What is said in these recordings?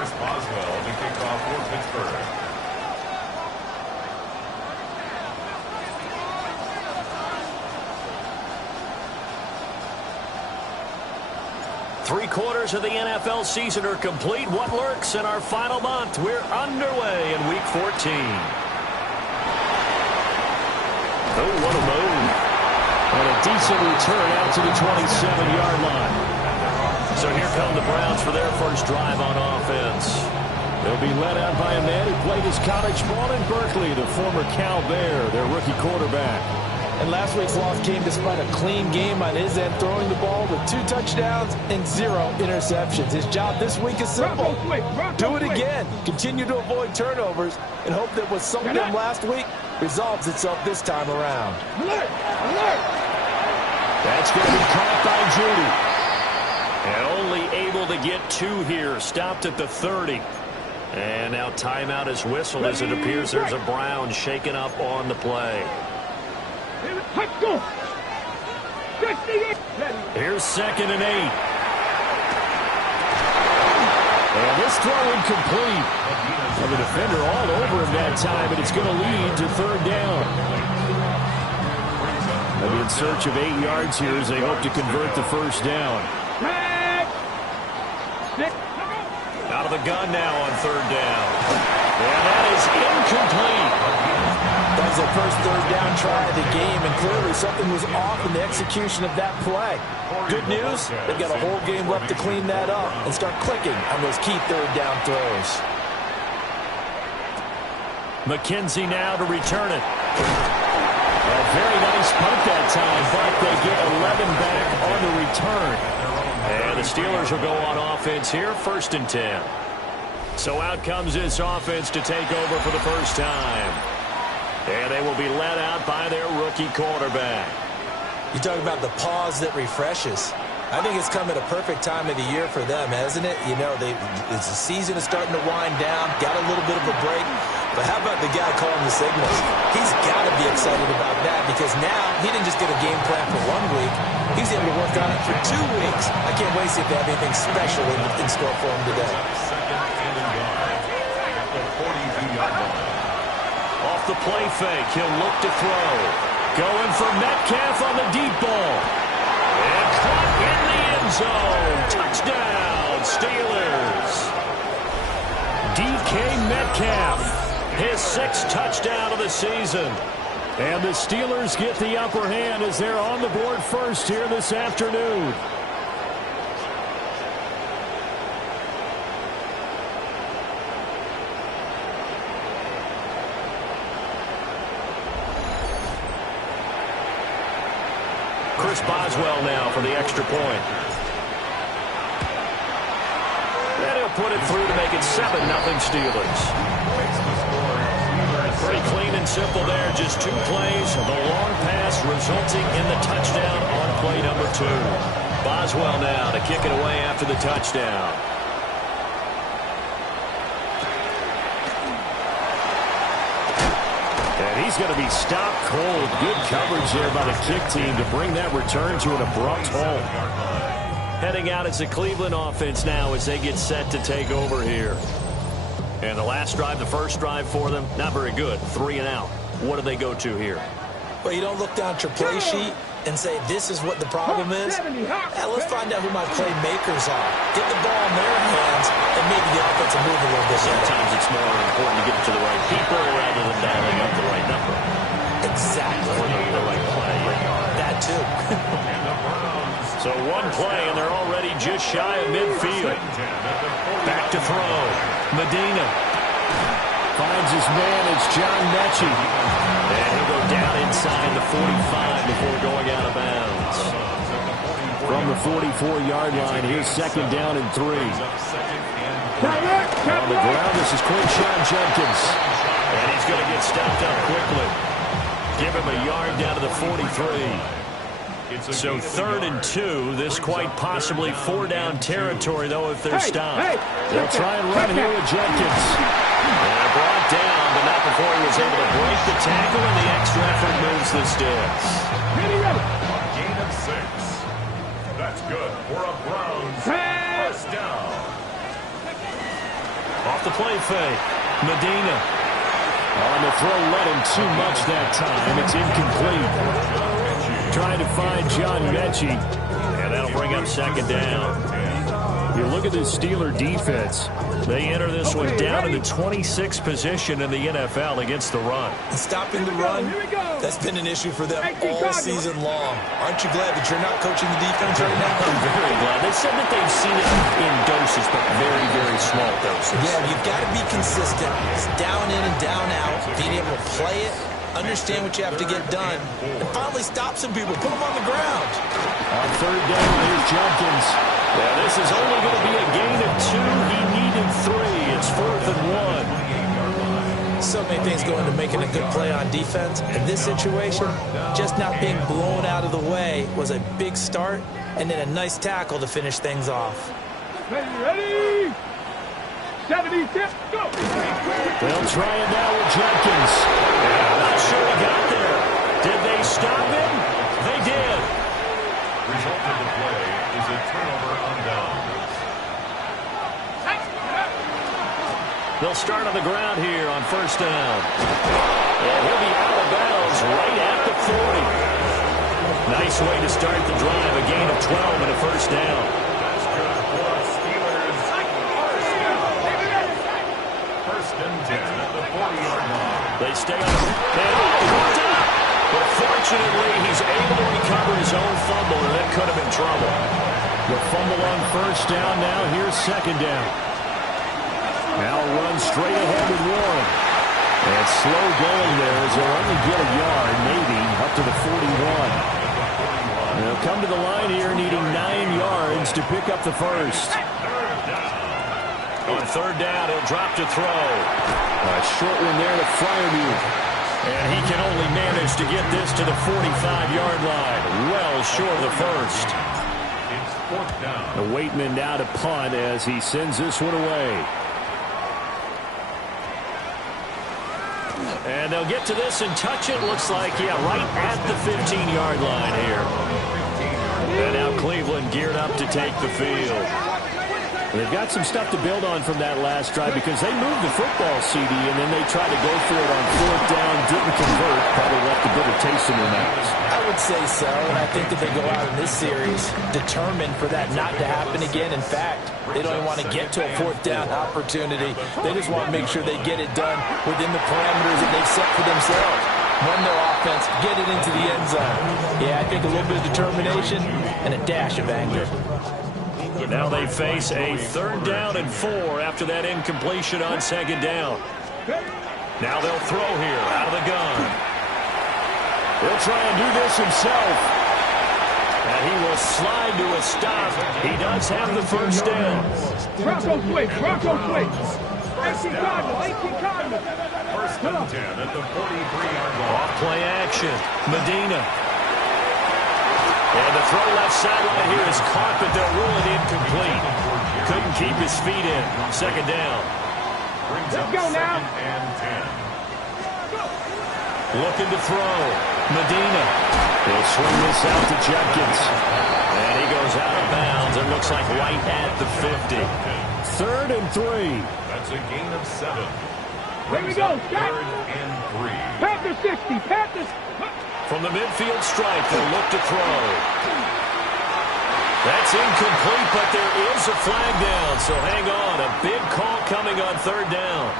Chris Boswell to kick off for Pittsburgh. Three-quarters of the NFL season are complete. What lurks in our final month? We're underway in Week 14. Oh, what a move. And a decent return out to the 27-yard line. So here come the Browns for their first drive on offense. They'll be led out by a man who played his college ball in Berkeley, the former Cal Bear, their rookie quarterback. And last week's loss came despite a clean game on his end, throwing the ball with 2 touchdowns and 0 interceptions. His job this week is simple. Do it again. Continue to avoid turnovers and hope that what sunk them last week resolves itself this time around. That's going to be caught by Judy. And only able to get 2 here. Stopped at the 30. And now timeout is whistled as it appears there's a Brown shaken up on the play. Here's 2nd and 8. And this throw incomplete. And the defender all over him that time, and it's going to lead to 3rd down. They'll be in search of 8 yards here as they hope to convert the first down. Out of the gun now on 3rd down. And that is incomplete. That was their first 3rd down try of the game, and clearly something was off in the execution of that play. Good news, they've got a whole game left to clean that up and start clicking on those key 3rd down throws. McKenzie now to return it. A very nice punt that time, but they get 11 back on the return. And the Steelers will go on offense here, 1st and 10. So out comes this offense to take over for the first time. And they will be led out by their rookie quarterback. You talk about the pause that refreshes. I think it's come at a perfect time of the year for them, hasn't it? You know, the season is starting to wind down, got a little bit of a break. But how about the guy calling the signals? He's got to be excited about that because now he didn't just get a game plan for 1 week. He's able to work on it for 2 weeks. I can't wait to see if they have anything special in store for him today. Off the play fake, he'll look to throw. Going for Metcalf on the deep ball. And caught in the end zone. Touchdown, Steelers. DK Metcalf. His 6th touchdown of the season. And the Steelers get the upper hand as they're on the board first here this afternoon. Chris Boswell now for the extra point. And he'll put it through to make it 7-0 Steelers. Pretty clean and simple there. Just 2 plays. The long pass resulting in the touchdown on play number 2. Boswell now to kick it away after the touchdown. And he's going to be stopped cold. Good coverage there by the kick team to bring that return to an abrupt halt. Heading out as the Cleveland offense now as they get set to take over here. And the last drive, the first drive for them, not very good. 3 and out. What do they go to here? Well, you don't look down at your play sheet and say, this is what the problem is. Let's find out who my playmakers are. Get the ball in their hands and maybe the offense will move a little bit. Sometimes it's more important to get it to the right people rather than dialing up the right number. Exactly. Or the right play. That too. So 1 play, and they're already just shy of midfield. Back to throw. Medina finds his man. It's John Mechie. And he'll go down inside the 45 before going out of bounds. From the 44-yard line, here's 2nd down and 3. On the ground, this is Quinshon Judkins. And he's going to get stopped up quickly. Give him a yard down to the 43. So 3rd and 2. This quite possibly 4-down territory, though, if they're stopped. They'll try and run here with Jenkins. And brought down, but not before he was able to break the tackle, and the extra effort moves the sticks. Gain of 6. That's good for a Browns first down. Off the play fake. Medina. On the throw, led him too much that time. It's incomplete. Trying to find John Mechie. And that'll bring up second down. You look at this Steeler defense. They enter this one down in the 26th position in the NFL against the run. Stopping the run, that's been an issue for them all season long. Aren't you glad that you're not coaching the defense right now? I'm very glad. They said that they've seen it in doses, but very, very small doses. Yeah, you've got to be consistent. It's down in and down out. Being able to play it, understand what you have to get done, and finally stop some people, put them on the ground. On third down, here's Jenkins. Now, this is only going to be a gain of 2. He needed 3. It's 4th and 1. So many things go into making a good play on defense. In this situation, just not being blown out of the way was a big start, and then a nice tackle to finish things off. Ready? 76, go! They'll try it now with Jenkins. Not sure he got there. Did they stop him? They did. Result of the play is a turnover on downs. They'll start on the ground here on first down. And he'll be out of bounds right at the 40. Nice way to start the drive. A gain of 12 and a first down. That's good for Steelers. First and 10 at the 40-yard line. They stay on the but fortunately, he's able to recover his own fumble, and that could have been trouble. The fumble on first down now. Here's second down. Now run straight ahead with Warren. And slow going there as they'll only get a yard, maybe, up to the 41. They'll come to the line here needing 9 yards to pick up the first. On third down, he'll drop to throw. A short one there to Freiermuth. And he can only manage to get this to the 45-yard line. Well short of the first. It's 4th down. The Waitman now to punt as he sends this one away. And they'll get to this and touch it. Looks like, yeah, right at the 15-yard line here. And now Cleveland geared up to take the field. They've got some stuff to build on from that last drive because they moved the football, CD, and then they tried to go for it on 4th down, didn't convert, probably left a bitter taste in their mouths. I would say so, and I think that they go out in this series determined for that not to happen again. In fact, they don't even want to get to a 4th down opportunity. They just want to make sure they get it done within the parameters that they've set for themselves. Run their offense, get it into the end zone. Yeah, I think a little bit of determination and a dash of anger. Now they face a 3rd down and 4 after that incompletion on second down. Now they'll throw here out of the gun. He'll try and do this himself. And he will slide to a stop. He does have the first down. Bronco quick, Bronco quick. 18 Cardinal. First and 10 at the 43-yard line. Off play action. Medina. And the throw left sideline here is caught, but they'll rule it incomplete. Couldn't keep his feet in. Second down. Let's go now. And 10. Looking to throw. Medina. He'll swing this out to Jenkins. And he goes out of bounds. It looks like right at the 50. 3rd and 3. That's a gain of 7. Here we go. 3rd and 3. Panthers 60. Panthers. From the midfield stripe, they'll look to throw. That's incomplete, but there is a flag down, so hang on. A big call coming on 3rd down.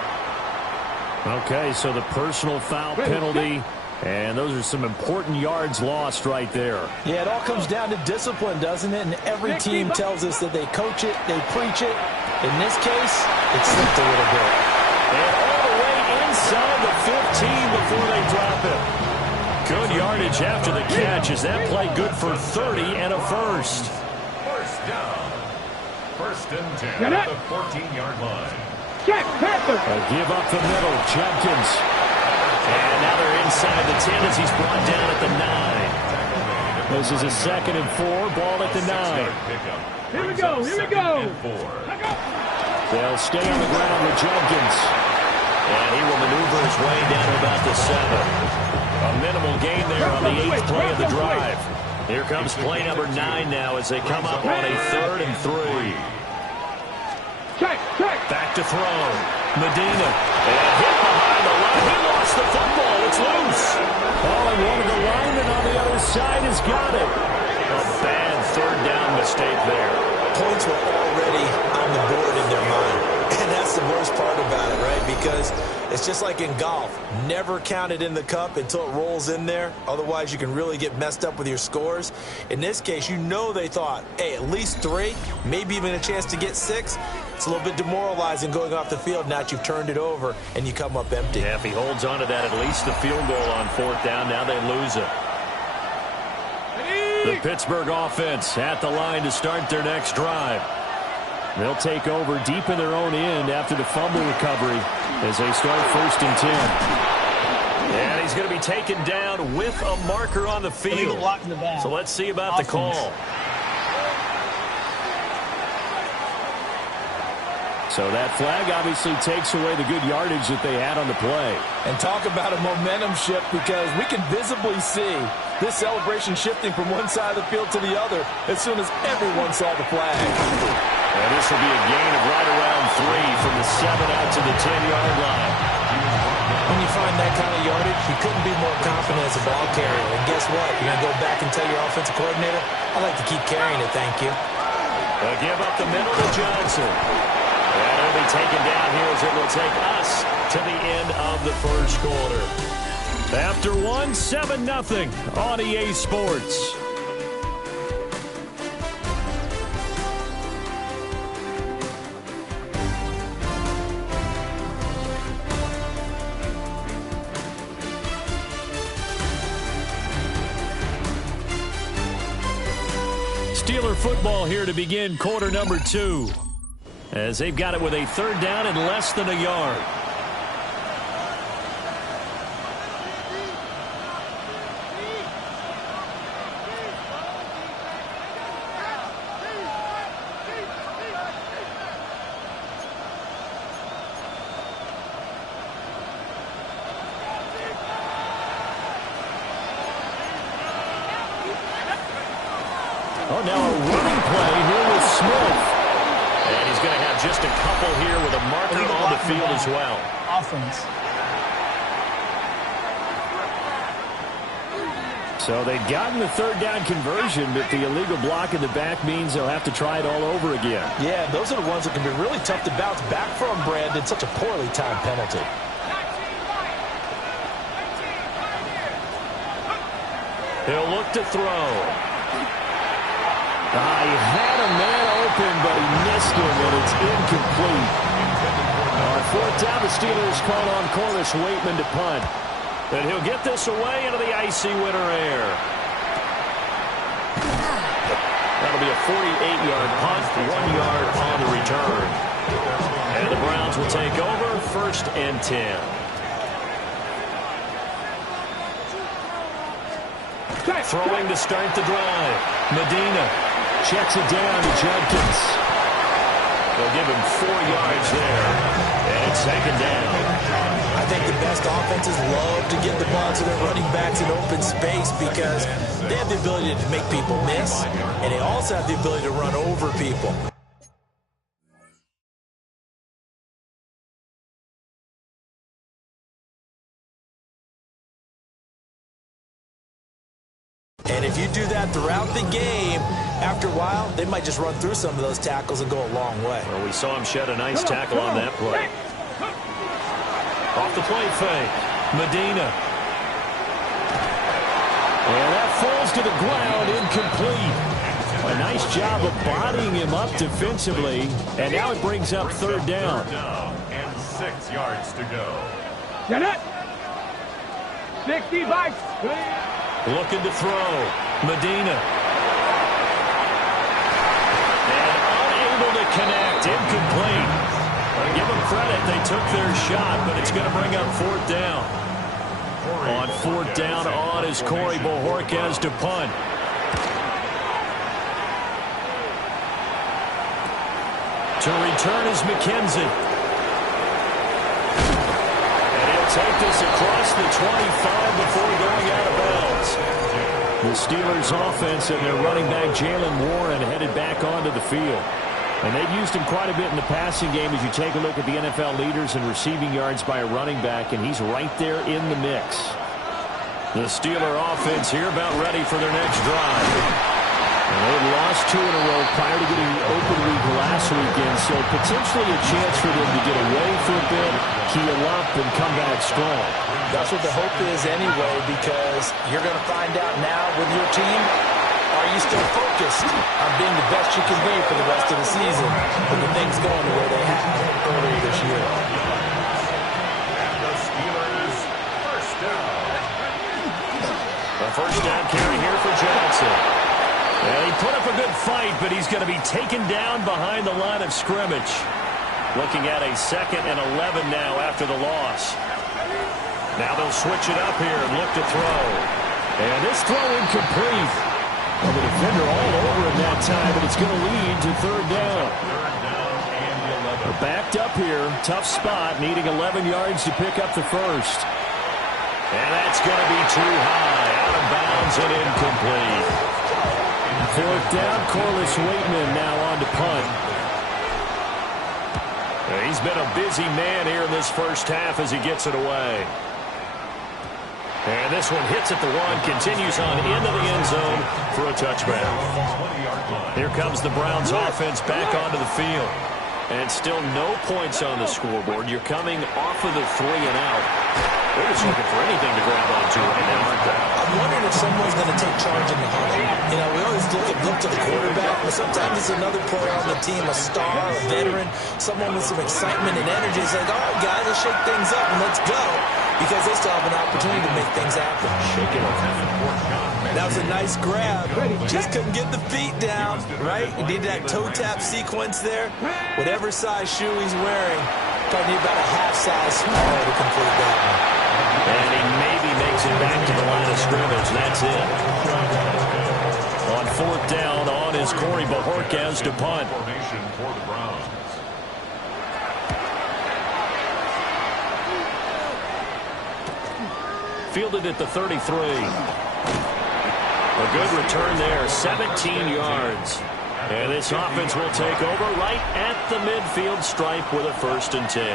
Okay, so the personal foul penalty, and those are some important yards lost right there. Yeah, it all comes down to discipline, doesn't it? And every team tells us that they coach it, they preach it. In this case, it slipped a little bit. And all the way inside the 15 before they drop it. Good yardage after the catch. Is that play good for 30 and a first? First down. First and 10 at the 14-yard line. Check, Panthers. A give up the middle. Jenkins. And now they're inside the 10 as he's brought down at the 9. This is a 2nd and 4. Ball at the 9. Here we go. Here we go. They'll stay on the ground with Jenkins. And he will maneuver his way down to about the 7. A minimal gain there on the 8th play of the drive. Here comes play number 9 now as they come up on a 3rd and 3. Check. Back to throw. Medina. And hit behind the line. He lost the football. It's loose. Oh, and one of the linemen on the other side has got it. A bad third down mistake there. Points were already on the board in their mind. And that's the worst part about it, right? Because it's just like in golf. Never count it in the cup until it rolls in there. Otherwise, you can really get messed up with your scores. In this case, you know they thought, hey, at least 3, maybe even a chance to get 6. It's a little bit demoralizing going off the field now that you've turned it over and you come up empty. Yeah, if he holds on to that, at least the field goal on 4th down. Now they lose it. The Pittsburgh offense at the line to start their next drive. They'll take over deep in their own end after the fumble recovery as they start 1st and 10. And he's going to be taken down with a marker on the field. So let's see about the call. So that flag obviously takes away the good yardage that they had on the play. And talk about a momentum shift, because we can visibly see this celebration shifting from one side of the field to the other as soon as everyone saw the flag. And this will be a gain of right around 3 from the 7 out to the 10-yard line. When you find that kind of yardage, you couldn't be more confident as a ball carrier. And guess what? You're going to go back and tell your offensive coordinator, I'd like to keep carrying it, thank you. They'll give up the middle to Johnson. And it'll be taken down here as it will take us to the end of the first quarter. After 1, 7-0 on EA Sports. Steeler football here to begin quarter number 2. As they've got it with a 3rd down and less than a yard. Oh, now a running play here with Smith. And he's going to have just a couple here with a marker on the field as well. Offense. So they've gotten the 3rd down conversion, but the illegal block in the back means they'll have to try it all over again. Yeah, those are the ones that can be really tough to bounce back from, Brandon. Such a poorly timed penalty. He'll look to throw. He had a man open, but he missed him, and it's incomplete. On 4th down, the Steelers call on Corliss Waitman to punt. And he'll get this away into the icy winter air. That'll be a 48-yard punt, 1 yard on the return. And the Browns will take over 1st and 10. Throwing to start the drive. Medina checks it down to Judkins. They'll give him 4 yards there. And it's 2nd down. I think the best offenses love to get the ball to their running backs in open space because they have the ability to make people miss, and they also have the ability to run over people. And if you do that throughout the game, after a while, they might just run through some of those tackles and go a long way. Well, we saw him shed a nice tackle on that play. Off the play fake. Medina. And that falls to the ground, incomplete. A nice job of bodying him up defensively. And now it brings up 3rd down. And 6 yards to go. Get it. 65. Looking to throw. Medina. And unable to connect. Incomplete. Well, give them credit. They took their shot, but it's going to bring up 4th down. On 4th down on is Corey Bojorquez to punt. To return is McKenzie. And he'll take this across the 25 before going out of bounds. The Steelers offense and their running back Jalen Warren headed back onto the field. And they've used him quite a bit in the passing game as you take a look at the NFL leaders in receiving yards by a running back, and he's right there in the mix. The Steeler offense here about ready for their next drive. And they've lost 2 in a row prior to getting the open week last weekend, so potentially a chance for them to get away for a bit, keel up, and come back strong. That's what the hope is anyway, because you're going to find out now with your team, are you still focused on being the best you can be for the rest of the season with the things going the way they have earlier this year? And the Steelers first down. A first down carry here for Johnson. Well, he put up a good fight, but he's going to be taken down behind the line of scrimmage. Looking at a 2nd and 11 now after the loss. Now they'll switch it up here and look to throw. And this throw incomplete. Well, the defender all over him that time, but it's going to lead to 3rd down. They're backed up here. Tough spot, needing 11 yards to pick up the first. And that's going to be too high. Out of bounds and incomplete. 4th down, Corliss Waitman now on to punt. He's been a busy man here in this first half as he gets it away. And this one hits at the 1, continues on into the end zone for a touchback. Here comes the Browns offense back onto the field. And still no points on the scoreboard. You're coming off of the 3 and out. They're just looking for anything to grab onto right now, aren't they? I'm wondering if someone's going to take charge in the huddle. You know, we always look to the quarterback, but sometimes it's another player on the team, a star, a veteran, someone with some excitement and energy. It's like, all right, guys, let's shake things up and let's go, because they still have an opportunity to make things happen. Shake it up. That was a nice grab. Just couldn't get the feet down, right? You need that toe tap sequence there. Whatever size shoe he's wearing, probably need about a half size smaller to complete that one. And he maybe makes it back to the line of scrimmage. That's it. On 4th down, on is Corey Bajorquez to punt. Formation for the Browns. Fielded at the 33. A good return there, 17 yards. And this offense will take over right at the midfield stripe with a 1st and 10.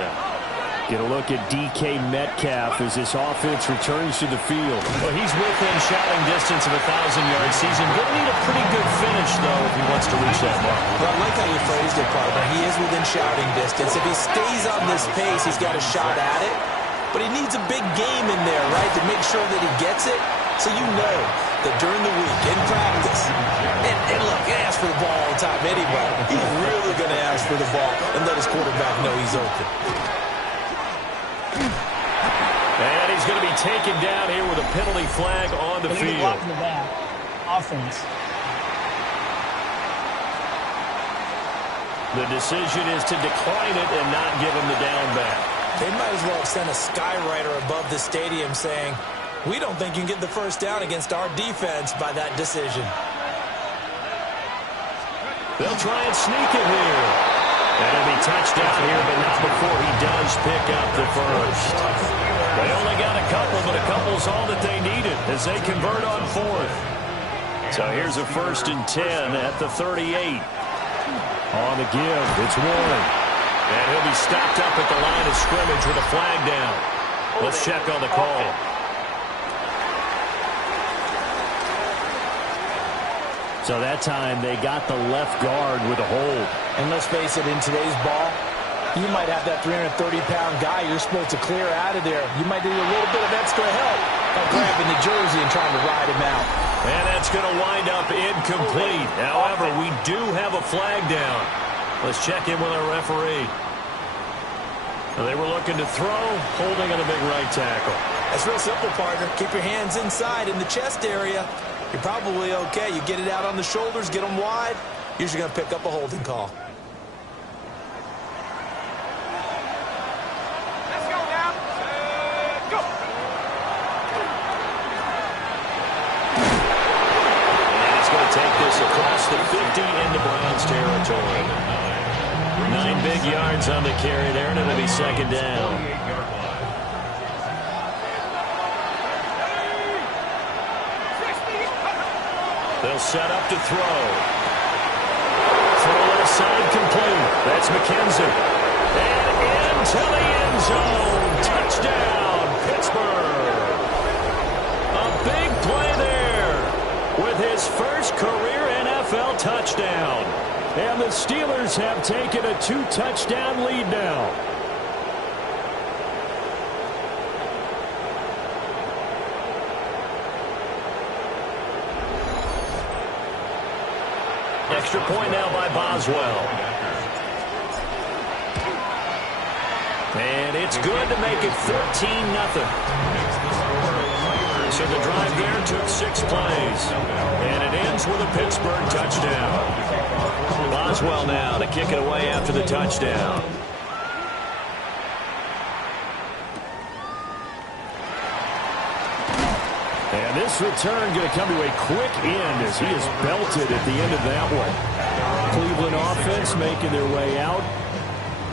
Get a look at DK Metcalf as this offense returns to the field. Well, he's within shouting distance of a 1,000-yard season. Going to need a pretty good finish, though, if he wants to reach that mark. Well, I like how you phrased it, partner. He is within shouting distance. If he stays on this pace, he's got a shot at it. But he needs a big game in there, right, to make sure that he gets it. So you know that during the week, in practice, and look, he asks for the ball all the time anyway. He's really going to ask for the ball and let his quarterback know he's open. And he's going to be taken down here with a penalty flag on the field. Blocking the back. Offense. The decision is to decline it and not give him the down back. They might as well have sent a skywriter above the stadium saying, we don't think you can get the first down against our defense by that decision. They'll try and sneak it here. And it'll be touchdown here, but not before he does pick up the first. They only got a couple, but a couple's all that they needed as they convert on 4th. So here's a 1st and 10 at the 38. On the give, it's Warren. And he'll be stopped up at the line of scrimmage with a flag down. Let's check on the call. So that time they got the left guard with a hold. And let's face it, in today's ball, you might have that 330-pound guy you're supposed to clear out of there. You might need a little bit of extra help by grabbing the jersey and trying to ride him out. And that's going to wind up incomplete. However, we do have a flag down. Let's check in with our referee. They were looking to throw, holding on a big right tackle. That's real simple, partner. Keep your hands inside in the chest area. You're probably okay. You get it out on the shoulders, get them wide. Usually going to pick up a holding call. Let's go now. Go. And he's going to take this across the 50 into Browns territory. 9 big yards on the carry there, and it'll be 2nd down. They'll set up to throw. Throw it aside, complete. That's McKenzie. And into the end zone. Touchdown, Pittsburgh. A big play there with his first career NFL touchdown. And the Steelers have taken a 2-touchdown lead now. Extra point now by Boswell. And it's good to make it 13-0. So the drive there took 6 plays. And it ends with a Pittsburgh touchdown. Boswell now to kick it away after the touchdown. And this return going to come to a quick end as he is belted at the end of that one. Cleveland offense making their way out.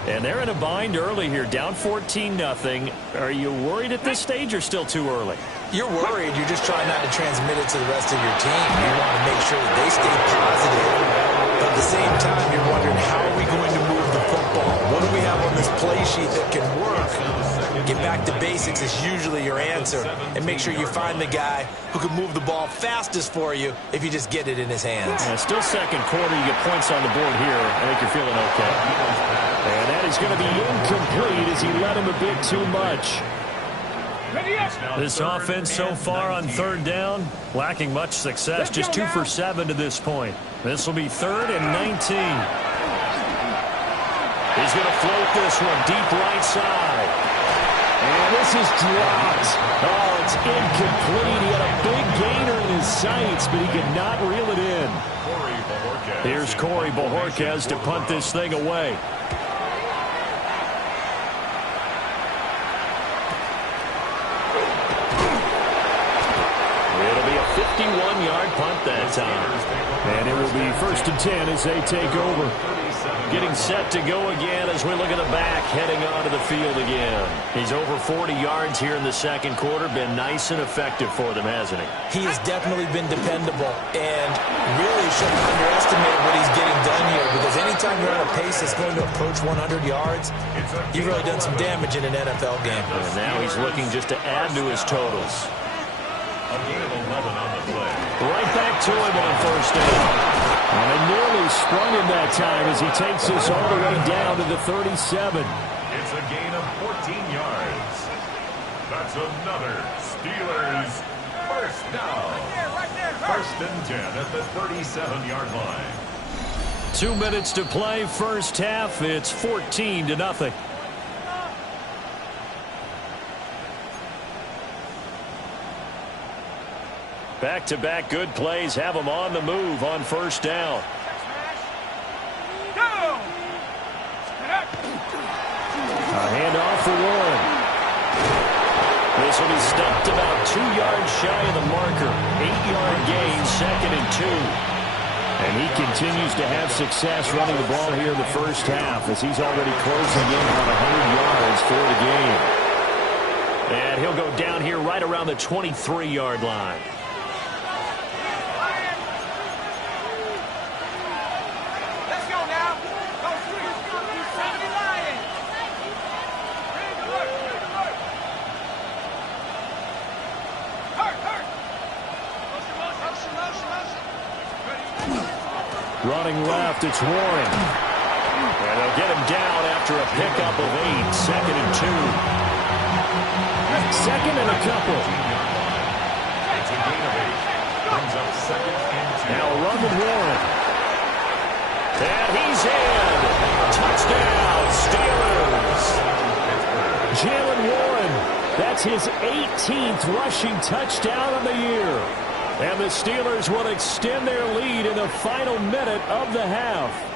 And they're in a bind early here, down 14-0. Are you worried at this stage or still too early? You're worried. You're just trying not to transmit it to the rest of your team. You want to make sure that they stay positive. But at the same time, you're wondering, how are we going to move the football? What do we have on this play sheet that can work? Get back to basics is usually your answer. And make sure you find the guy who can move the ball fastest for you if you just get it in his hands. Yeah, still second quarter. You get points on the board here. I think you're feeling okay. And that is going to be incomplete as he led him a bit too much. This offense so far on third down, lacking much success. Just 2 for 7 to this point. This will be 3rd and 19. He's going to float this one deep right side. And this is dropped. Oh, it's incomplete. He had a big gainer in his sights, but he could not reel it in. Here's Corey Bojorquez to punt this thing away. It'll be a 51-yard punt that time. And it will be 1st and 10 as they take over. Getting set to go again as we look at the back, heading onto the field again. He's over 40 yards here in the second quarter. Been nice and effective for them, hasn't he? He has definitely been dependable, and really shouldn't underestimate what he's getting done here, because anytime you're on a pace that's going to approach 100 yards, you've really done some damage in an NFL game. And now he's looking just to add to his totals. Right back to him on 1st down. And nearly sprung him that time as he takes this all the way down to the 37. It's a gain of 14 yards. That's another Steelers first down. 1st and 10 at the 37-yard line. 2 minutes to play, first half. It's 14-0. Back-to-back good plays have them on the move on 1st down. A handoff for Warren. This will be stopped about 2 yards shy of the marker. 8-yard gain, 2nd and 2. And he continues to have success running the ball here in the first half as he's already closing in on 100 yards for the game. And he'll go down here right around the 23-yard line. Running left, it's Warren. And they'll get him down after a pickup of 8. 2nd and 2. 2nd and a couple. Now a run with Warren. And he's in. Touchdown, Steelers. Jalen Warren. That's his 18th rushing touchdown of the year. And the Steelers will extend their lead in the final minute of the half.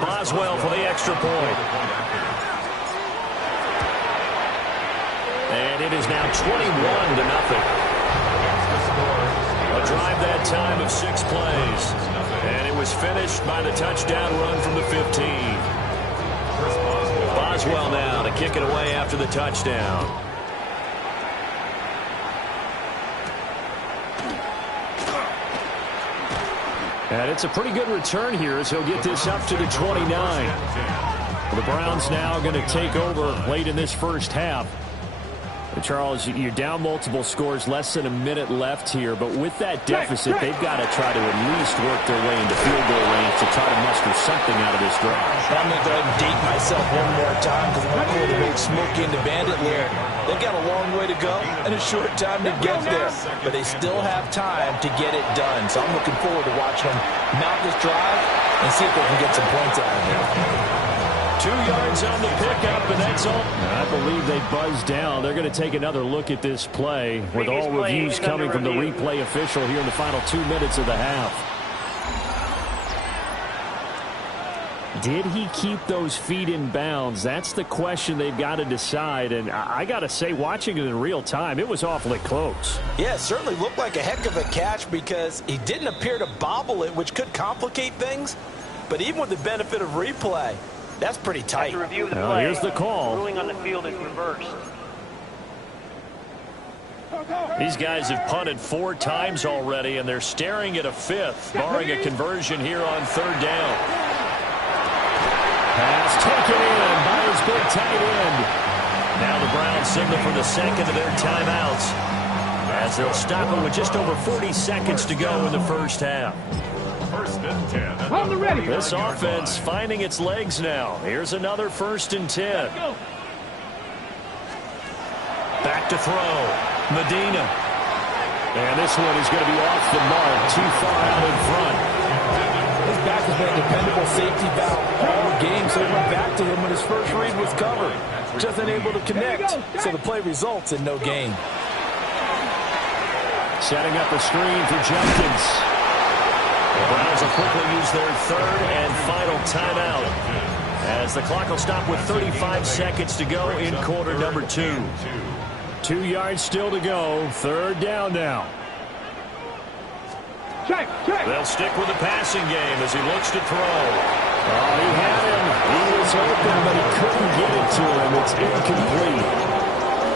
Boswell for the extra point. And And it is now 21-0. A drive that time of 6 plays. And it was finished by the touchdown run from the 15. Boswell now to kick it away after the touchdown. And it's a pretty good return here as he'll get this up to the 29. The Browns now going to take over late in this first half. And Charles, you're down multiple scores, less than a minute left here. But with that deficit, they've got to try to at least work their way into field goal range to try to muster something out of this drive. I'm going to go ahead and date myself one more time because I'm going to make Smokey and the Bandit here. They've got a long way to go and a short time to get there. But they still have time to get it done. So I'm looking forward to watching them mount this drive and see if they can get some points out of it. 2 yards on the pickup, and that's all. I believe they buzzed down. They're going to take another look at this play with all reviews coming from the replay official here in the final 2 minutes of the half. Did he keep those feet in bounds? That's the question they've got to decide. And I got to say, watching it in real time, it was awfully close. Yeah, it certainly looked like a heck of a catch because he didn't appear to bobble it, which could complicate things. But even with the benefit of replay, that's pretty tight. Well, here's the call. Ruling on the field is reversed. These guys have punted 4 times already, and they're staring at a 5th, barring a conversion here on 3rd down. Pass taken in by his big tight end. Now the Browns signal for the second of their timeouts as they'll stop it with just over 40 seconds to go in the first half. First and 10. On the ready. This offense finding its legs now. Here's another 1st and 10. Back to throw. Medina. And this one is going to be off the mark. Too far out in front. His back has been a dependable safety valve all game, so he went back to him when his first read was covered. Just unable to connect, so the play results in no gain. Setting up a screen for Jenkins. The Browns will quickly use their 3rd and final timeout as the clock will stop with 35 seconds to go in quarter number 2. 2 yards still to go. 3rd down now. Check. They'll stick with the passing game as he looks to throw. Oh, he had him. He was open, but he couldn't get it to him. It's incomplete.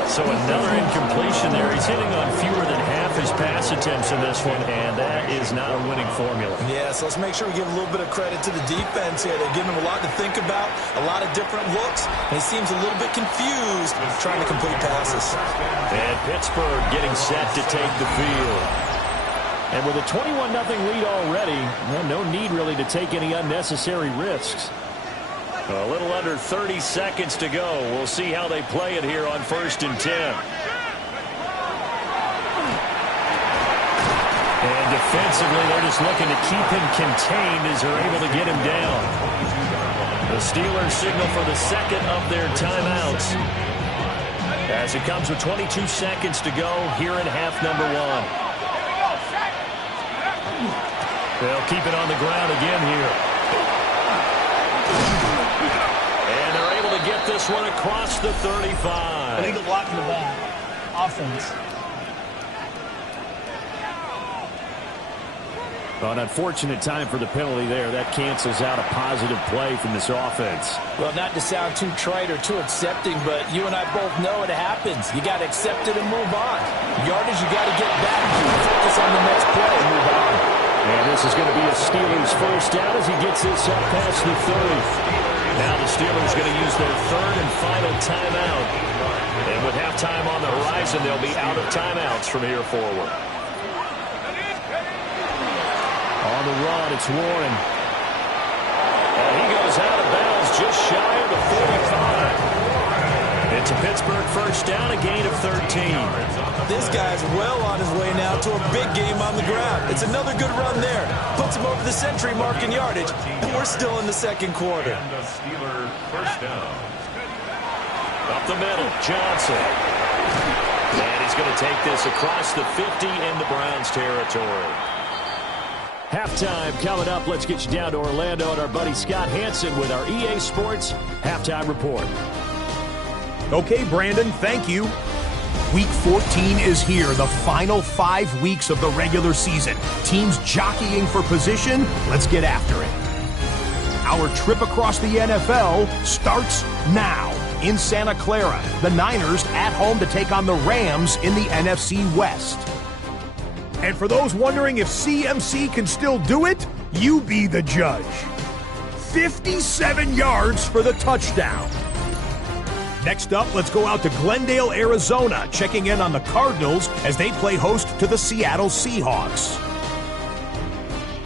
So another incompletion there. He's hitting on fewer than half his pass attempts in this one, and that is not a winning formula. Yeah, so let's make sure we give a little bit of credit to the defense here. They're giving him a lot to think about, a lot of different looks, and he seems a little bit confused trying to complete passes. And Pittsburgh getting set to take the field. And with a 21-0 lead already, well, no need really to take any unnecessary risks. A little under 30 seconds to go. We'll see how they play it here on 1st and 10. And defensively, they're just looking to keep him contained as they're able to get him down. The Steelers signal for the second of their timeouts as it comes with 22 seconds to go here in half number 1. They'll keep it on the ground again here. And they're able to get this one across the 35. Illegal block in the back. Offense. An unfortunate time for the penalty there. That cancels out a positive play from this offense. Well, not to sound too trite or too accepting, but you and I both know it happens. You got to accept it and move on. Yardage, you got to get back. Focus on the next play and move on. And this is going to be a Steelers first down as he gets this up past the 30. Now the Steelers going to use their 3rd and final timeout. And with halftime on the horizon, they'll be out of timeouts from here forward. On the run, it's Warren. And he goes out of bounds just shy of the 45. It's a Pittsburgh first down, a gain of 13. This guy's well on his way now to a big game on the ground. It's another good run there. Puts him over the century mark in yardage, and we're still in the second quarter. And a Steeler first down. Up the middle, Johnson. And he's going to take this across the 50 into Browns territory. Halftime coming up. Let's get you down to Orlando and our buddy Scott Hansen with our EA Sports Halftime Report. Okay, Brandon, thank you. Week 14 is here, the final 5 weeks of the regular season. Teams jockeying for position. Let's get after it. Our trip across the NFL starts now. In Santa Clara, the Niners at home to take on the Rams in the NFC West. And for those wondering if CMC can still do it, you be the judge. 57 yards for the touchdown. Next up, let's go out to Glendale, Arizona, checking in on the Cardinals as they play host to the Seattle Seahawks.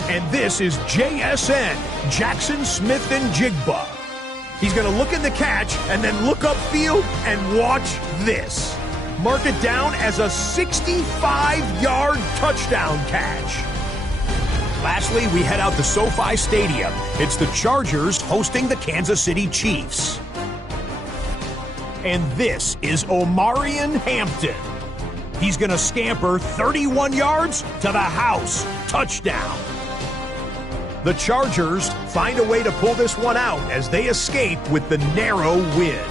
And this is JSN, Jackson Smith and Jigba. He's going to look in the catch and then look upfield and watch this. Mark it down as a 65-yard touchdown catch. Lastly, we head out to SoFi Stadium. It's the Chargers hosting the Kansas City Chiefs. And this is Omarion Hampton. He's going to scamper 31 yards to the house. Touchdown. The Chargers find a way to pull this one out as they escape with the narrow win.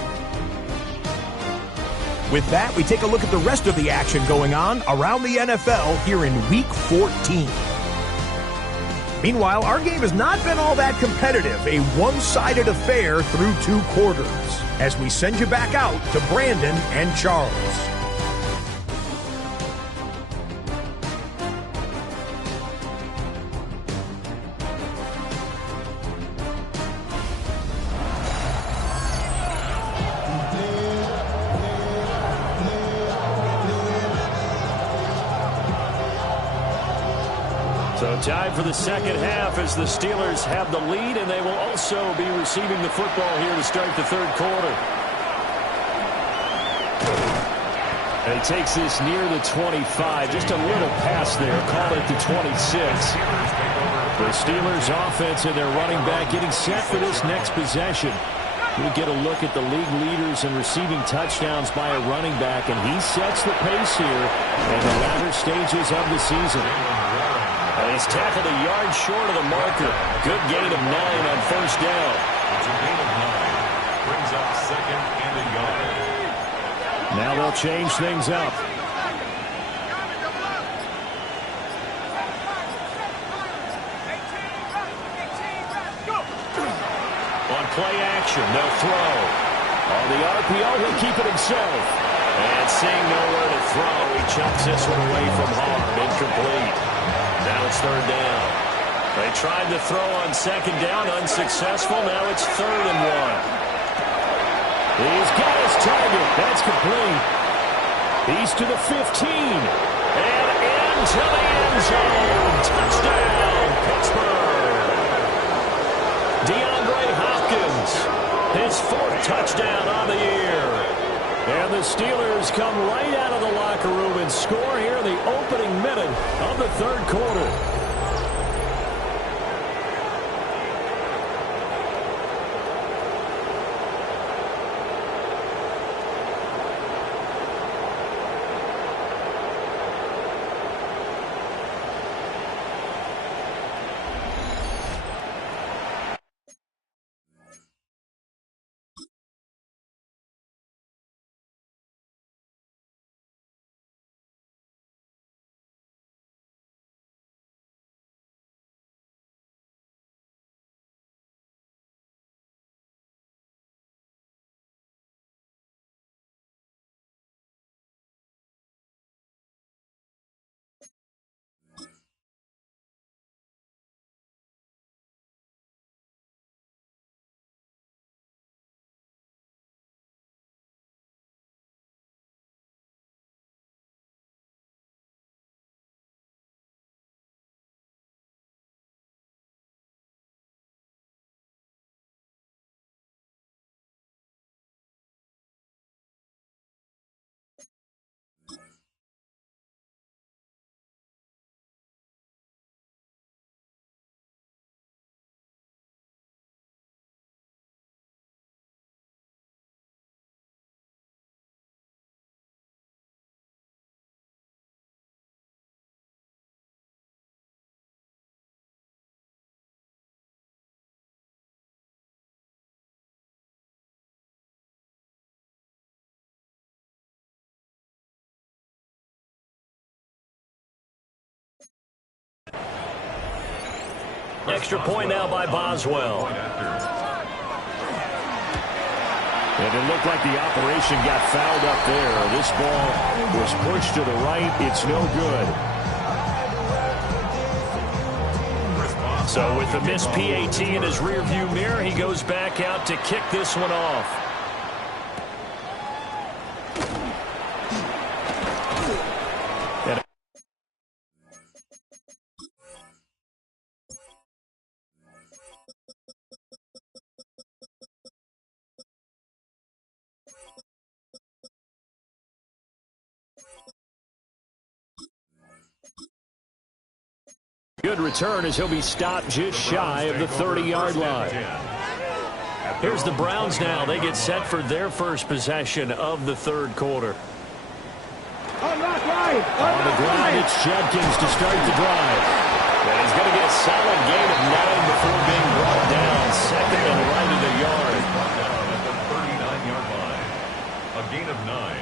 With that, we take a look at the rest of the action going on around the NFL here in Week 14. Meanwhile, our game has not been all that competitive, a one-sided affair through 2 quarters, as we send you back out to Brandon and Charles. So time for the second half as the Steelers have the lead, and they will also be receiving the football here to start the third quarter. And he takes this near the 25, just a little pass there, call it the 26. The Steelers offense and their running back getting set for this next possession. We get a look at the league leaders in receiving touchdowns by a running back, and he sets the pace here in the latter stages of the season. And he's tackled a yard short of the marker. Good gain of 9 on first down. It's a gain of 9. Brings up second and a yard. Now they'll change things up. On play action, they'll throw. On the RPO, he'll keep it himself. And seeing nowhere to throw, he chucks this one away from harm. Incomplete. Now it's third down. They tried to throw on second down, unsuccessful. Now it's 3rd and 1. He's got his target. That's complete. He's to the 15. And into the end zone. Touchdown, Pittsburgh. DeAndre Hopkins, his 4th touchdown on the year. And the Steelers come right out of the locker room and score here in the opening minute of the third quarter. extra point now by Boswell. And it looked like the operation got fouled up there. This ball was pushed to the right. It's no good. So with the missed PAT in his rearview mirror, he goes back out to kick this one off. Good return as he'll be stopped just shy of the 30-yard line. Here's the Browns now. They get set for their first possession of the third quarter. On the ground, it's Judkins to start the drive. And he's going to get a solid gain of 9 before being brought down. Second and right of the yard. At the 39-yard line. A gain of 9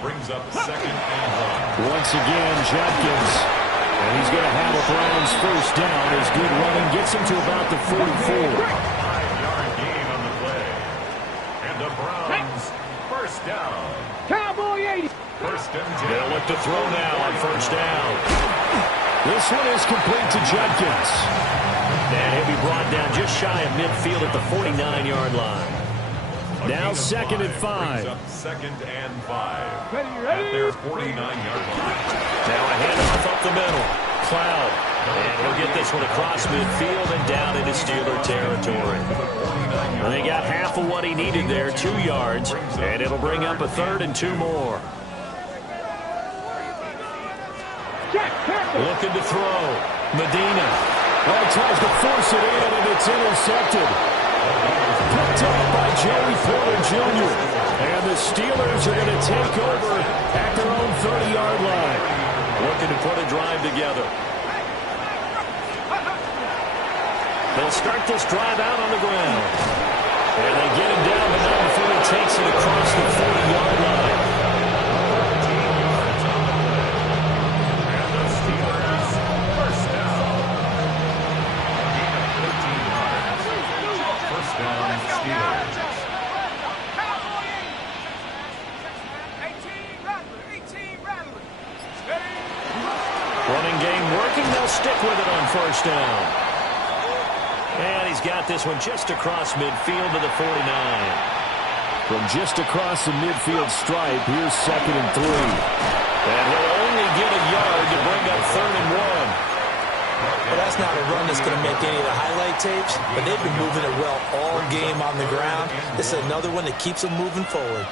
brings up second and 1. Once again, Judkins. And he's going to have a Browns first down. His good running gets him to about the 44. 5-yard gain on the play. And the Browns first down. Cowboy 80. First and 10. They'll look to throw now on first down. This one is complete to Judkins. And he'll be brought down just shy of midfield at the 49-yard line. Now second and 5. Second and 5. At their 49-yard line. Now a handoff up the middle. Cloud. And he'll get this one across midfield and down into Steeler territory. And they got half of what he needed there, 2 yards. And it'll bring up a third and 2 more. Looking to throw. Medina. Well, tries to force it in, and it's intercepted. Picked up by Joey Porter Jr. And the Steelers are going to take over at their own 30-yard line. Looking to put a drive together. They'll start this drive out on the ground. And they get him down, but not before he takes it across the 40-yard line. And the Steelers first down. A gain of 15 yards. First down, Steelers. Running game working. They'll stick with it on first down. And he's got this one just across midfield to the 49. From just across the midfield stripe, here's second and 3. And he'll only get a yard to bring up third and 1. Well, that's not a run that's going to make any of the highlight tapes, but they've been moving it well all game on the ground. This is another one that keeps them moving forward.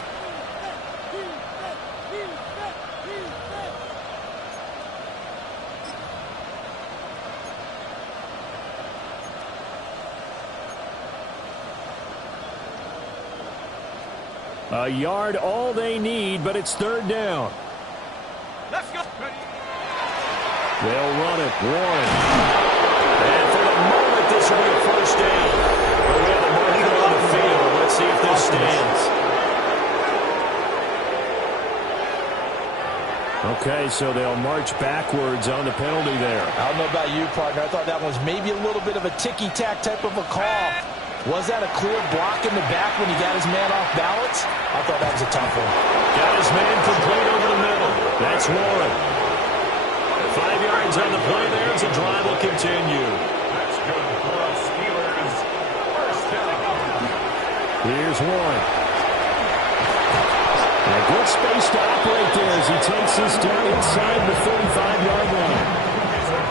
A yard, all they need, but it's third down. Let's go. They'll run it. Warren. And for the moment, this will be a first down. But we have a marker on the field. Let's see if this stands. Okay, so they'll march backwards on the penalty there. I don't know about you, partner. I thought that was maybe a little bit of a ticky-tack type of a call. Was that a clear block in the back when he got his man off balance? I thought that was a tough one. Got his man complete over the middle. That's Warren. 5 yards on the play there as the drive will continue. That's good for the Steelers. First down. Here's Warren. And a good space to operate there as he takes this down inside the 35-yard line.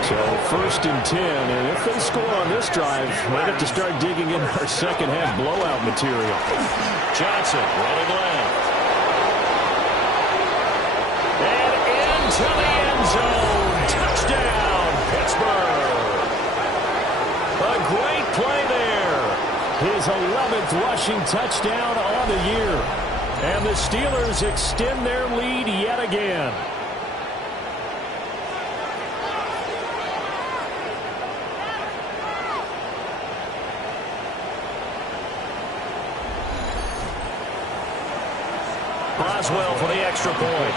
So first and 10, and if they score on this drive, we'll have to start digging in our second-half blowout material. Johnson running left. And into the end zone. Touchdown, Pittsburgh. A great play there. His 11th rushing touchdown on the year. And the Steelers extend their lead yet again. Boswell for the extra point.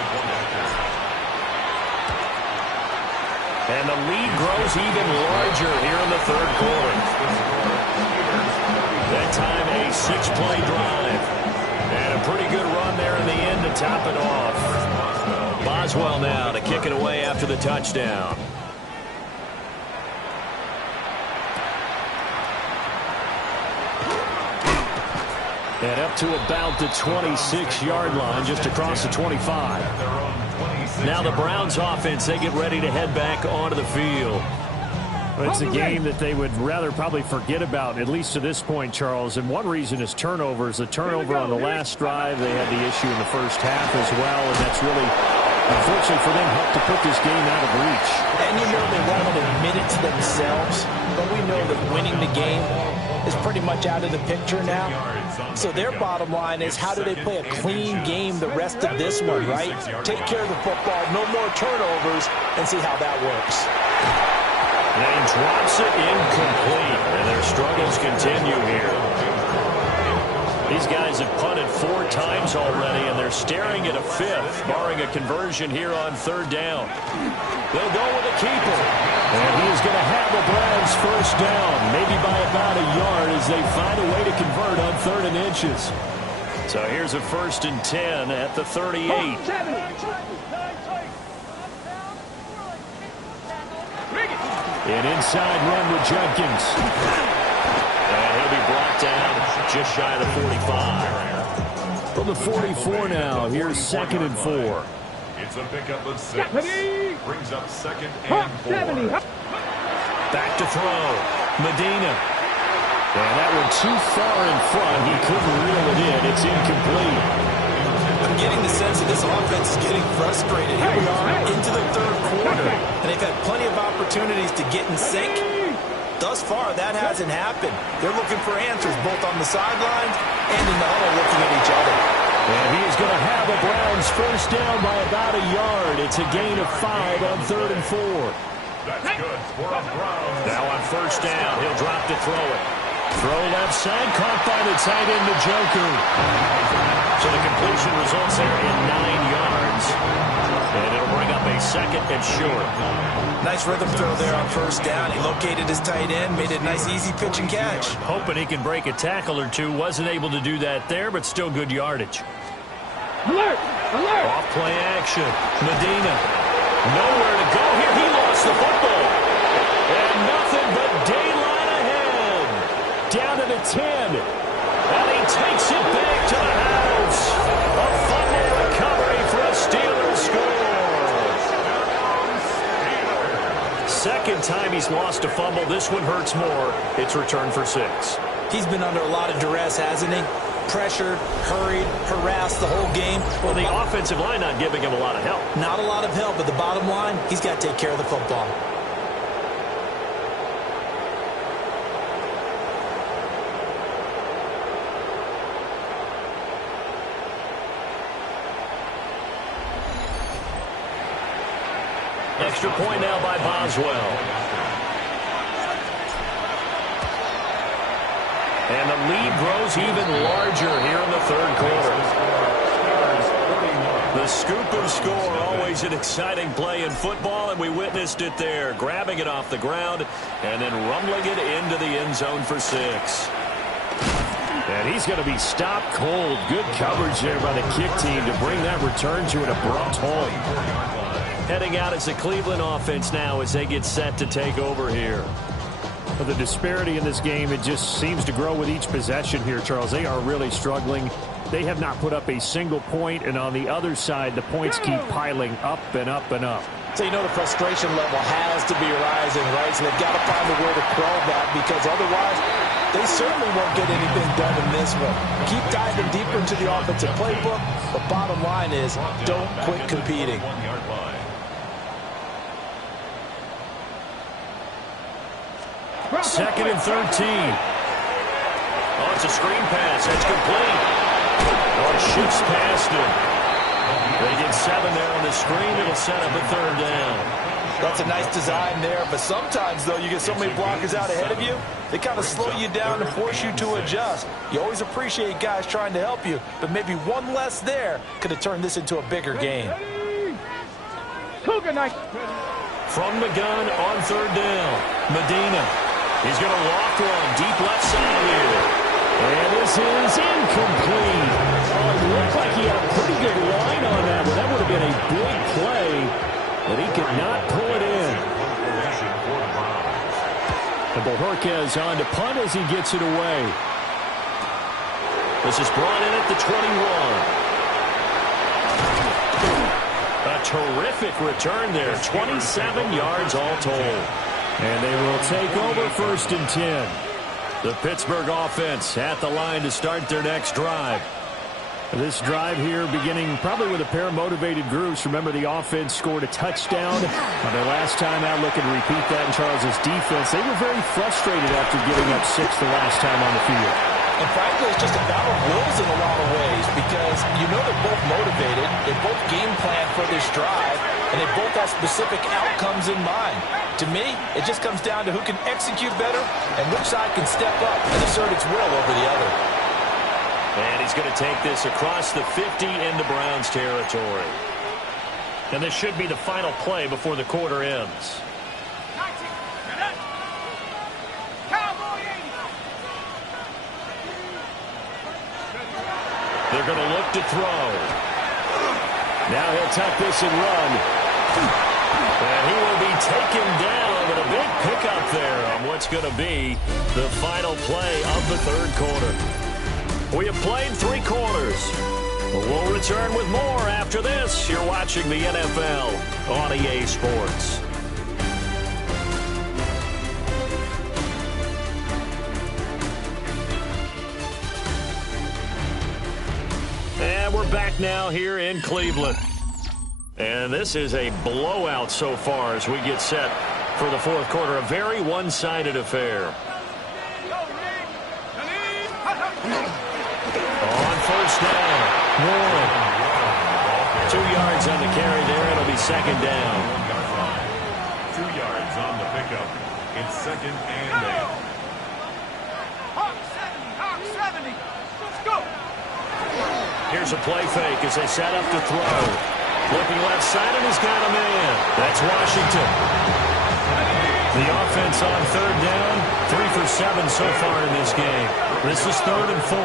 And the lead grows even larger here in the third quarter. That time a 6-play drive. And a pretty good run there in the end to top it off. Boswell now to kick it away after the touchdown. And up to about the 26-yard line, just across the 25. Now the Browns offense, they get ready to head back onto the field. It's a game that they would rather probably forget about, at least to this point, Charles. And one reason is turnovers. The turnover on the last drive, they had the issue in the first half as well, and that's really, unfortunately for them, helped to put this game out of reach. And you know they won't admit it to themselves, but we know that winning the game is pretty much out of the picture now. So their bottom line is, how do they play a clean game the rest of this one, right? Take care of the football, no more turnovers, and see how that works. And he drops it incomplete, and their struggles continue here. These guys have punted 4 times already, and they're staring at a 5th, barring a conversion here on 3rd down. They'll go with a keeper. And he is going to have the Browns first down, maybe by about a yard, as they find a way to convert on 3rd and inches. So here's a 1st and 10 at the 38. An inside run with Jenkins. And he'll be brought down just shy of the 45. From the 44 now, here's 2nd and 4. It's a pickup of 6. Brings up 2nd and 4. Back to throw. Medina. And that one too far in front. He couldn't reel it in. It's incomplete. I'm getting the sense that this offense is getting frustrated. Here we are into the 3rd quarter, and they've had plenty of opportunities to get in sync. Thus far, that hasn't happened. They're looking for answers both on the sidelines and in the huddle, looking at each other. And he is going to have the Browns first down by about a yard. It's a gain of 5 on 3rd and 4. That's good for a Browns. Now on 1st down, he'll drop to throw it. Throw left side, caught by the tight end, the Joker. So the completion results there in 9 yards. And it'll bring up a 2nd and short. Nice rhythm throw there on 1st down. He located his tight end, made it a nice easy pitch and catch. Hoping he can break a tackle or two. Wasn't able to do that there, but still good yardage. Alert! Alert! Off play action. Medina. Nowhere to go here. He lost the football. And nothing but daylight ahead. Down to the 10. And he takes it back to the house. A fumble recovery for a Steelers score. 2nd time he's lost a fumble. This one hurts more. It's returned for 6. He's been under a lot of duress, hasn't he? Pressured, hurried, harassed the whole game. Well, the offensive line not giving him a lot of help. Not a lot of help, but the bottom line, he's got to take care of the football. Extra point now by Boswell. And the lead grows even larger here in the 3rd quarter. The scoop and score, always an exciting play in football, and we witnessed it there. Grabbing it off the ground and then rumbling it into the end zone for 6. And he's going to be stopped cold. Good coverage there by the kick team to bring that return to an abrupt halt. Heading out as the Cleveland offense now as they get set to take over here. But the disparity in this game, it just seems to grow with each possession here, Charles. They are really struggling. They have not put up a single point, and on the other side, the points keep piling up and up and up. So you know the frustration level has to be rising, right? So they've got to find a way to quell that, because otherwise they certainly won't get anything done in this one. Keep diving deeper into the offensive playbook. The bottom line is, don't quit competing. 2nd and 13. Oh, it's a screen pass. That's complete. Oh, it shifts past him. They get 7 there on the screen. It'll set up a 3rd down. That's a nice design there, but sometimes, though, you get so many blockers out ahead of you, they kind of slow you down and force you to adjust. You always appreciate guys trying to help you, but maybe one less there could have turned this into a bigger game. Cougar night. From the gun on third down. Medina. He's going to loft one deep left side here. And this is incomplete. Oh, it looked like he had a pretty good line on that, but that would have been a big play, but he could not pull it in. And Bohorquez on to punt as he gets it away. This is brought in at the 21. A terrific return there. 27 yards all told. And they will take over 1st and 10. The Pittsburgh offense at the line to start their next drive. This drive here beginning probably with a pair of motivated groups. Remember, the offense scored a touchdown on their last time out. Looking to repeat that in Charles's defense. They were very frustrated after giving up 6 the last time on the field. And frankly, it's just a battle of wills in a lot of ways because you know they're both motivated, they both game plan for this drive, and they both have specific outcomes in mind. To me, it just comes down to who can execute better and which side can step up and assert its will over the other. And he's going to take this across the 50 into Browns territory. And this should be the final play before the quarter ends. They're going to look to throw. Now he'll tuck this and run. And he will be taken down with a big pickup there on what's going to be the final play of the third quarter. We have played 3 quarters. We'll return with more after this. You're watching the NFL on EA Sports. And we're back now here in Cleveland. And this is a blowout so far as we get set for the fourth quarter. A very one-sided affair. On first down. 2 yards on the carry there. It'll be second down. 2 yards on the pickup. It's 2nd and 8. Hawk 70. Let's go. Here's a play fake as they set up to throw. Looking left side, and he's got a man. That's Washington. The offense on third down. 3 for 7 so far in this game. This is 3rd and 4.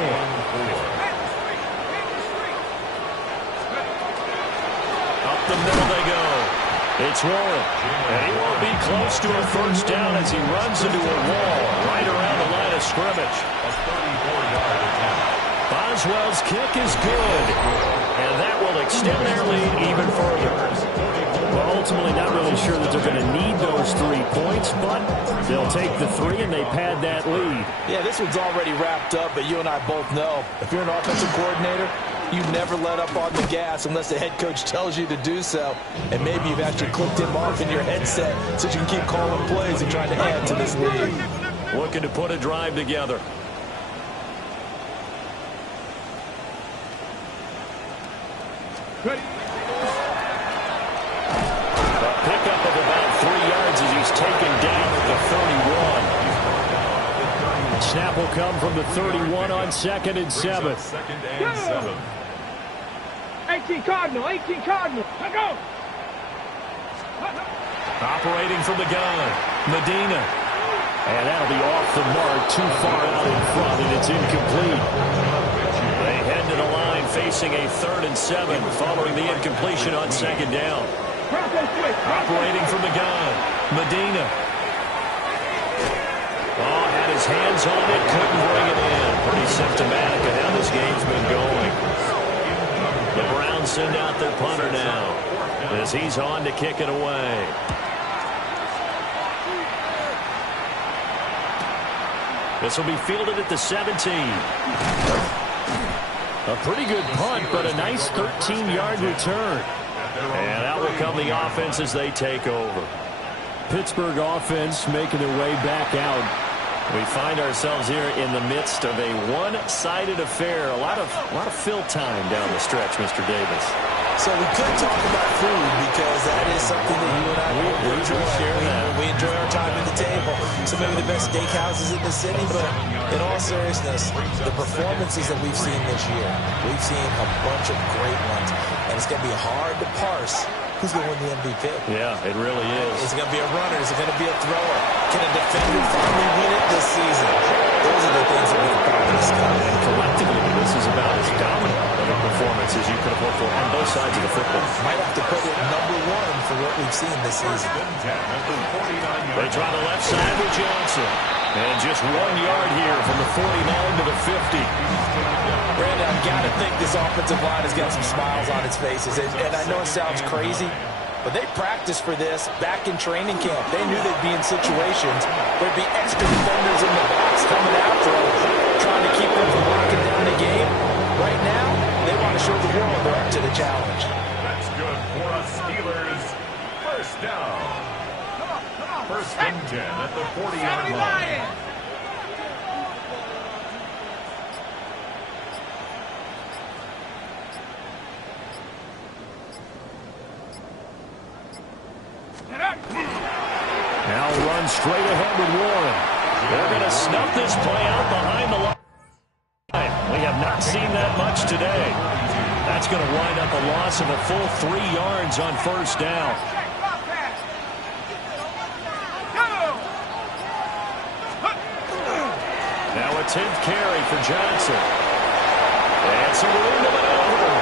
Up the middle they go. It's Warren. And he won't be close to a first down as he runs into a wall right around the line of scrimmage. A 34-yard attempt. Boswell's kick is good, and that will extend their lead even further. Well, ultimately not really sure that they're going to need those 3 points, but they'll take the 3 and they pad that lead. Yeah, this one's already wrapped up, but you and I both know if you're an offensive coordinator, you never let up on the gas unless the head coach tells you to do so. And maybe you've actually clicked him off in your headset so you can keep calling plays and trying to add to this lead. Looking to put a drive together. Ready. A pickup of about 3 yards as he's taken down at the 31. Snap will come from the 31 on 2nd and 7. 2nd and 7. 18 Cardinal. Let's go. Operating from the gun. Medina. And that'll be off the mark, too far out in front, and it's incomplete. They head to the line facing a 3rd and 7 following the incompletion on 2nd down. Operating from the gun. Medina. Oh, had his hands on it, couldn't bring it in. Pretty symptomatic of how this game's been going. The Browns send out their punter now as he's on to kick it away. This will be fielded at the 17. A pretty good punt, but a nice 13-yard return. And out will come the offense as they take over. Pittsburgh offense making their way back out. We find ourselves here in the midst of a one-sided affair. A lot of fill time down the stretch, Mr. Davis. So we could talk about food because that is something that you and I enjoy. We enjoy our time at the table. So maybe the best steakhouses in the city, but in all seriousness, the performances that we've seen this year, we've seen a bunch of great ones. and it's going to be hard to parse who's going to win the MVP. Yeah, it really is. Is it going to be a runner? Is it going to be a thrower? Can a defender finally win it this season? Those are the things that we can probably discuss. And collectively, this is about as dominant of a performance as you could have hoped for on both sides of the football. Might have to put it number one for what we've seen this season. They try the left side with Johnson. And just 1 yard here from the 49 to the 50. Brandon, I've got to think this offensive line has got some smiles on its faces. And I know it sounds crazy, but they practiced for this back in training camp. They knew they'd be in situations where there'd be extra defenders in the box coming after them, trying to keep them from locking down the game. Right now, they want to show the world they're up to the challenge. That's good for us Steelers. First down. First and 10 at the 40-yard line. Now run straight ahead with Warren. They're going to snuff this play out behind the line. We have not seen that much today. That's going to wind up a loss of a full 3 yards on first down. Now a 10th carry for Johnson. And some room to maneuver.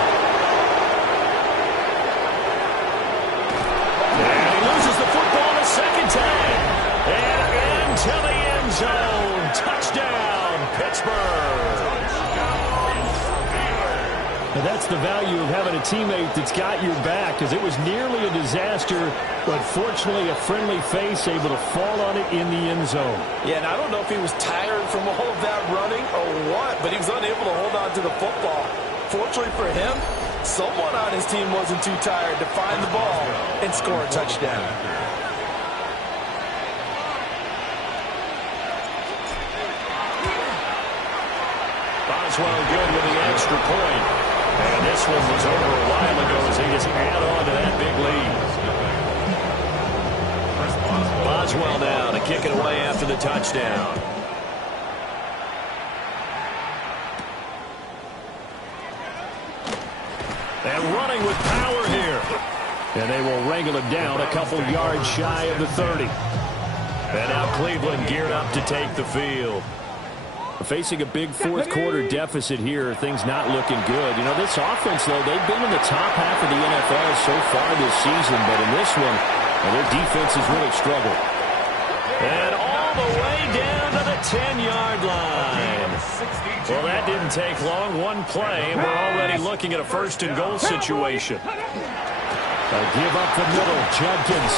And he loses the football a second time. And into the end zone. Touchdown, Pittsburgh. Now that's the value of having a teammate that's got your back, because it was nearly a disaster, but fortunately a friendly face able to fall on it in the end zone. Yeah, and I don't know if he was tired from all of that running or what, but he was unable to hold on to the football. Fortunately for him, someone on his team wasn't too tired to find the ball and score a touchdown. Boswell good with the extra point. And this one was over a while ago as they just add on to that big lead. Boswell now to kick it away after the touchdown. And running with power here. And they will wrangle it down a couple yards shy of the 30. And now Cleveland geared up to take the field. Facing a big fourth quarter deficit here, things not looking good. You know, this offense, though, they've been in the top half of the NFL so far this season, but in this one, their defense has really struggled. And all the way down to the 10-yard line. Well, that didn't take long. One play, and we're already looking at a first-and-goal situation. A give up the middle, Judkins.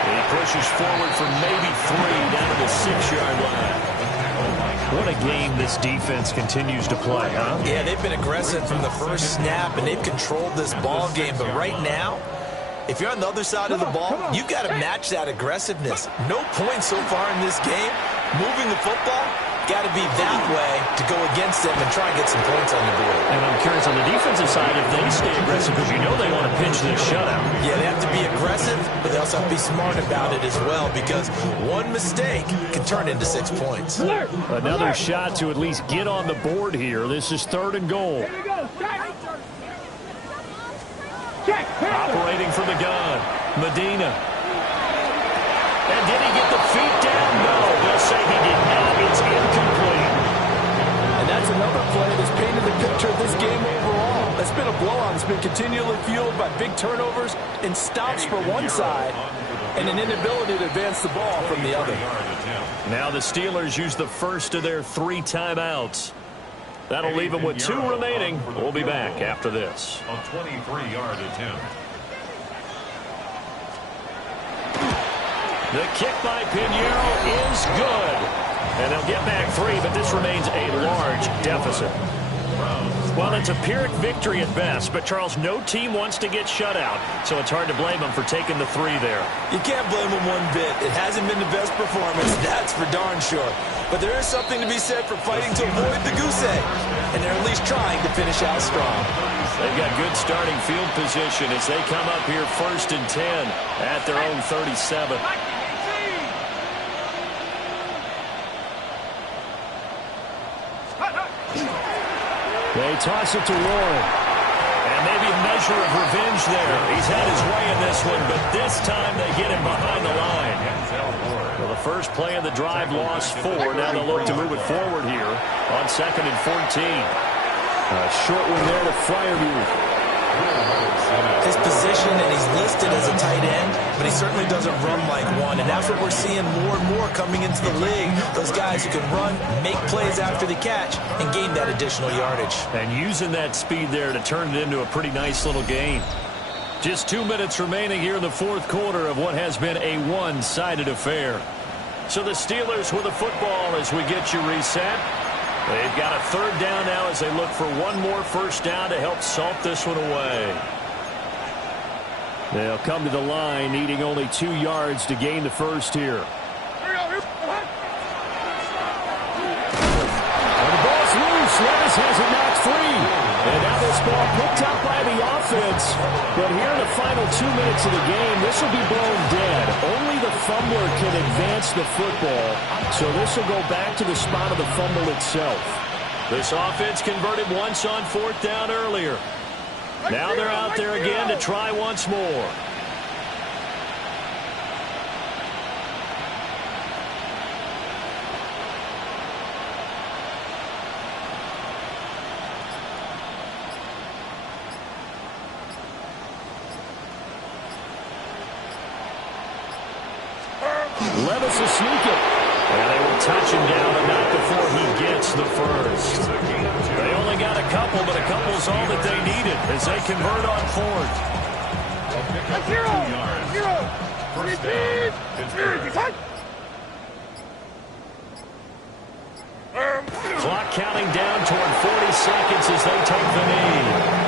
He pushes forward for maybe 3 down to the 6-yard line. What a game this defense continues to play, huh? Yeah, they've been aggressive from the first snap, and they've controlled this ball game. But right now, if you're on the other side of the ball, you've got to match that aggressiveness. No points so far in this game. Moving the football, got to be that way to go against them and try and get some points on the board. And I'm curious on the defensive side if they stay aggressive, because you know they want to pinch this shutout. Yeah, they have to be aggressive, but they also have to be smart about it as well, because one mistake can turn into 6 points. Another shot to at least get on the board here. This is 3rd and goal. Operating from the gun, Medina. And did he get the feet down? No, they'll say he did not. It's incomplete. And that's another play that's painted the picture of this game overall. It's been a blowout. It's been continually fueled by big turnovers and stops for one side and an inability to advance the ball from the other. Now the Steelers use the first of their 3 timeouts. That'll leave them with 2 remaining. We'll be back after this. A 23-yard attempt. The kick by Pinheiro is good. And they'll get back 3, but this remains a large deficit. Well, it's a Pyrrhic victory at best, but, Charles, no team wants to get shut out, so it's hard to blame them for taking the 3 there. You can't blame them one bit. It hasn't been the best performance, that's for darn sure. But there is something to be said for fighting to avoid the goose egg, and they're at least trying to finish out strong. They've got good starting field position as they come up here 1st and 10 at their own 37. They toss it to Warren. And maybe another pleasure of revenge there. He's had his way in this one, but this time they get him behind the line. Well, the first play of the drive lost 4. Now they'll look to move it forward here on 2nd and 14. A short one there to Freiermuth. His position, and he's listed as a tight end, but he certainly doesn't run like one, and that's what we're seeing more and more coming into the league. Those guys who can run, make plays after the catch, and gain that additional yardage. And using that speed there to turn it into a pretty nice little game. Just 2 minutes remaining here in the fourth quarter of what has been a one-sided affair. So the Steelers with the football as we get you reset. They've got a 3rd down now as they look for one more first down to help salt this one away. They'll come to the line needing only 2 yards to gain the first here. Here. And the ball's loose. Levis has it knocked free. And now this ball picked up by the offense. But here in the final 2 minutes of the game, this will be blown dead. Only the fumbler can advance the football. So this will go back to the spot of the fumble itself. This offense converted once on 4th down earlier. Now they're out there again to try once more. Levis will sneak it. And they will touch him down, but not before he gets the first. They only got a couple, but a couple's all that they needed as they convert on 4th. First down, Pittsburgh. Clock counting down toward 40 seconds as they take the knee.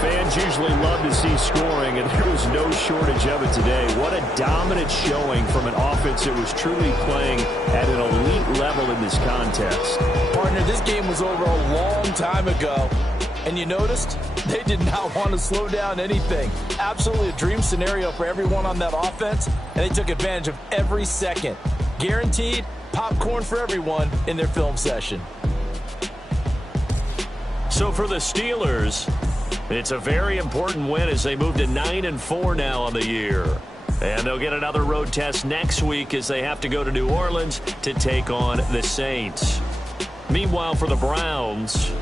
Fans usually love to see scoring, and there was no shortage of it today. What a dominant showing from an offense that was truly playing at an elite level in this contest. Partner, this game was over a long time ago, and you noticed they did not want to slow down anything. Absolutely a dream scenario for everyone on that offense, and they took advantage of every second. Guaranteed popcorn for everyone in their film session. So for the Steelers, it's a very important win as they move to 9-4 now on the year. And they'll get another road test next week as they have to go to New Orleans to take on the Saints. Meanwhile, for the Browns,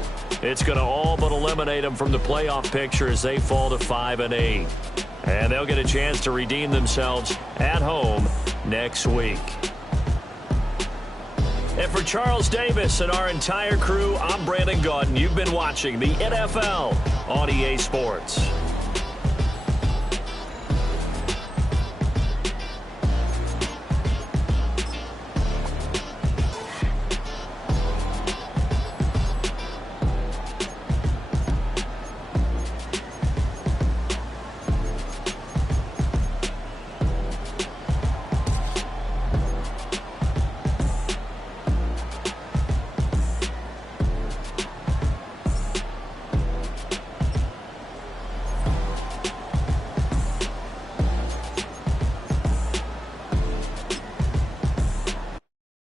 it's going to all but eliminate them from the playoff picture as they fall to 5-8. And they'll get a chance to redeem themselves at home next week. And for Charles Davis and our entire crew, I'm Brandon Gaudin. You've been watching the NFL on EA Sports.